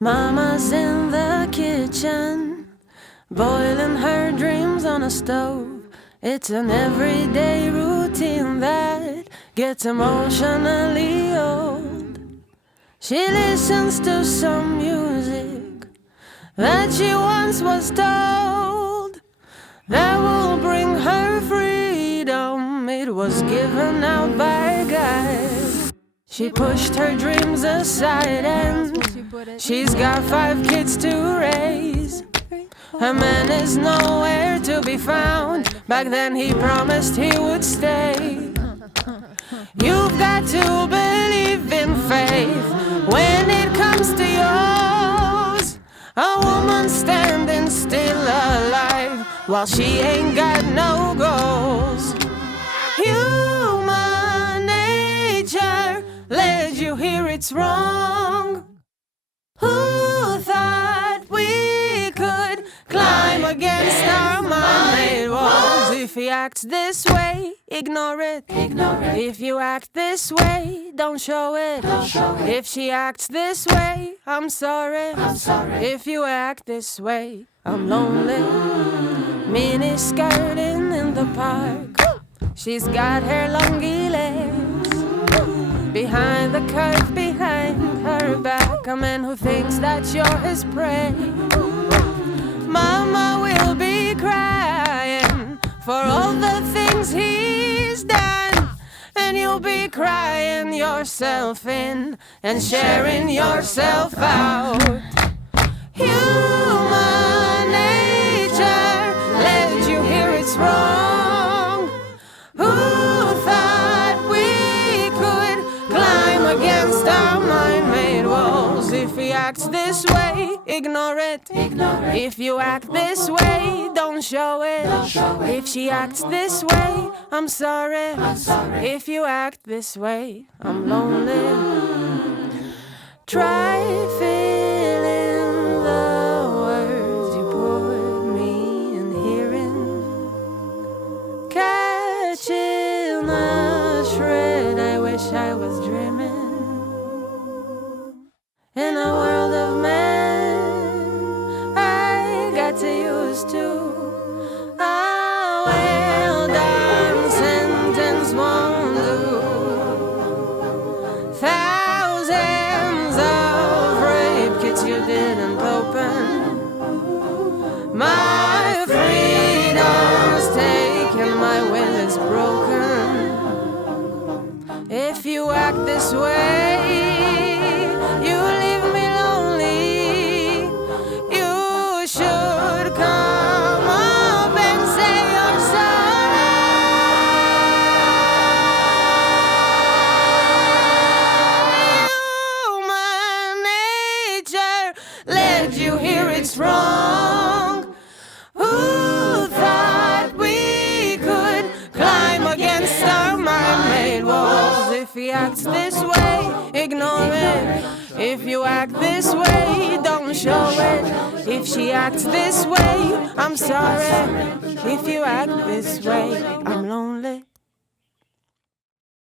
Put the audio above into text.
Mama's in the kitchen, boiling her dreams on a stove. It's an everyday routine that gets emotionally old. She listens to some music that she once was told that will bring her freedom. It was given out by a guide. She pushed her dreams aside and she's got 5 kids to raise. Her man is nowhere to be found. Back then he promised he would stay. You've got to believe in faith when it comes to yours. A woman standing still alive while she ain't got no goals. Human nature led you here, it's wrong. Who thought we could climb against our man-made walls? If he acts this way, ignore it. If you act this way, don't show it. If she acts this way, I'm sorry. If you act this way, I'm lonely. Mini skirting in the park. She's got her longy legs behind the curve, behind her back. A man who thinks that you're his prey. Mama will be crying for all the things he's done, and you'll be crying yourself in and sharing yourself out. Human nature led you here, it's wrong. Who thought we could climb against our mind-made walls? If he acts this way, ignore it. If you act this way, don't show it. If she acts this way, I'm sorry. If you act this way, I'm lonely. Try feeling the words you put me in hearing. Catching a shred, I wish I was dreaming. In a world of men, I got to use to a well-done sentence won't do. Thousands of rape kits you didn't open. My freedom's taken, my will is broken. If you act this way, you leave me lonely. You should come up and say you're sorry. Human nature led you here, it's wrong. Who thought we could climb against our mind-made walls? If he acts this way, ignore it. If you act this way, don't show it. If she acts this way, I'm sorry. If you act this way, I'm lonely.